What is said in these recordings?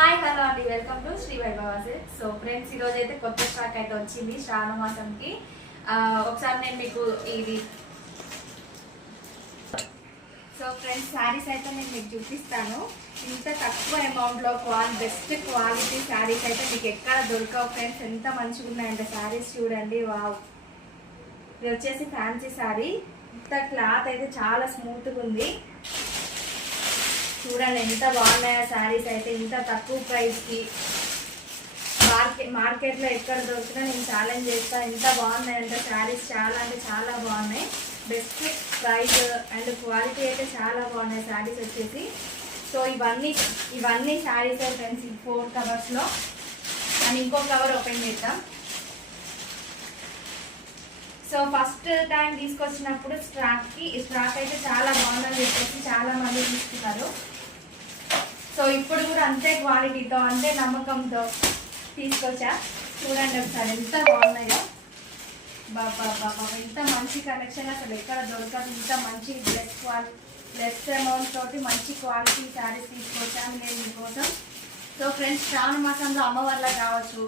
Hi hello అండి, welcome to Shri Vaibhavas. So friends, ఈరోజు అయితే కొత్త స్టాక్ అయితే వచ్చింది శ్రావణ మాసంకి. ఒకసారి నేను మీకు ఇది ఫ్రెండ్స్ శారీస్ అయితే నేను మీకు చూపిస్తాను. ఇంత తక్కువ అమౌంట్లో బెస్ట్ క్వాలిటీ శారీస్ అయితే మీకు ఎక్కడ దొరకవు ఫ్రెండ్స్. ఎంత మంచిగా ఉన్నాయంటే శారీస్ చూడండి. వావ్, ఇది వచ్చేసి ఫ్యాన్సీ శారీ. ఇంత క్లాత్ అయితే చాలా స్మూత్గా ఉంది. చూడండి ఎంత బాగున్నాయో శారీస్ అయితే. ఇంత తక్కువ ప్రైస్కి మార్కెట్లో ఎక్కడ దొరికినా నేను ఛాలెంజ్ చేస్తాను. ఎంత బాగున్నాయంటే శారీస్, చాలా అంటే చాలా బాగున్నాయి. బెస్ట్ ప్రైస్ అండ్ క్వాలిటీ అయితే చాలా బాగున్నాయి శారీస్ వచ్చేసి. సో ఇవన్నీ శారీస్ ఫ్రెండ్స్ 4 కవర్స్లో. అండ్ ఇంకో కవర్ ఓపెన్ చేద్దాం. సో ఫస్ట్ టైం తీసుకొచ్చినప్పుడు స్టాక్ అయితే చాలా బాగుందని చెప్పేసి చాలా మంది తీసుకున్నారు. సో ఇప్పుడు కూడా అంతే క్వాలిటీతో, అంతే నమ్మకంతో తీసుకొచ్చా. చూడండి ఒకసారి ఎంత బాగున్నాయో. బాబా ఎంత మంచి కలెక్షన్, అసలు ఎక్కడ దొరకదు. ఇంత మంచి లెస్ అమౌంట్ తోటి మంచి క్వాలిటీ శారీస్ తీసుకొచ్చాను నేను మీకోసం. సో ఫ్రెండ్స్, శ్రావణ మాసంలో అమ్మవార్లకు కావచ్చు,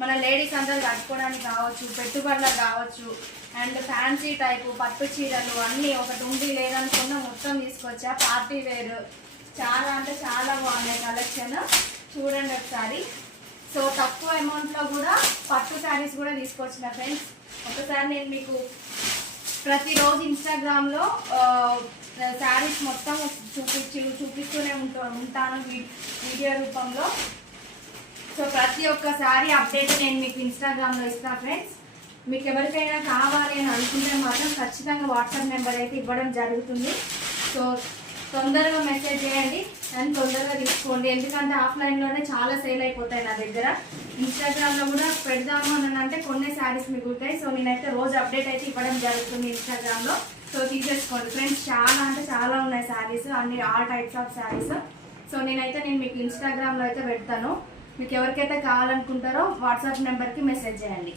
మన లేడీస్ అందరూ కట్టుకోవడానికి కావచ్చు, పెట్టుబడులకు కావచ్చు, అండ్ ఫ్యాన్సీ టైపు పట్టు చీరలు అన్నీ ఒకటి ఉండి లేదనుకున్నా మొత్తం తీసుకొచ్చా. పార్టీ వేర్ చాలా అంటే చాలా బాగున్నాయి కలెక్షన్. చూడండి ఒకసారి. సో తక్కువ అమౌంట్లో కూడా పట్టు శారీస్ కూడా తీసుకొచ్చిన ఫ్రెండ్స్. ఒకసారి నేను మీకు ప్రతిరోజు ఇన్స్టాగ్రామ్లో శారీస్ మొత్తం చూపిస్తూనే ఉంటాను వీడియో రూపంలో. సో ప్రతి ఒక్క శారీ అప్డేట్ నేను మీకు ఇన్స్టాగ్రామ్లో ఇస్తాను ఫ్రెండ్స్. మీకు ఎవరికైనా కావాలి అని అనుకుంటే మాత్రం ఖచ్చితంగా వాట్సాప్ నెంబర్ అయితే ఇవ్వడం జరుగుతుంది. సో తొందరగా మెసేజ్ చేయండి అండ్ తొందరగా తీసుకోండి. ఎందుకంటే ఆఫ్లైన్లోనే చాలా సేల్ అయిపోతాయి నా దగ్గర. ఇన్స్టాగ్రామ్లో కూడా పెడదాము అని అంటే కొన్ని శారీస్ మిగులుతాయి. సో నేనైతే రోజు అప్డేట్ అయితే ఇవ్వడం జరుగుతుంది ఇన్స్టాగ్రామ్లో. సో తీసేసుకోండి ఫ్రెండ్స్. చాలా అంటే చాలా ఉన్నాయి శారీస్, అన్ని all types of saris. So నేను మీకు ఇన్స్టాగ్రామ్లో అయితే పెడతాను. మీకు ఎవరికైతే కావాలనుకుంటారో వాట్సాప్ నెంబర్కి మెసేజ్ చేయండి.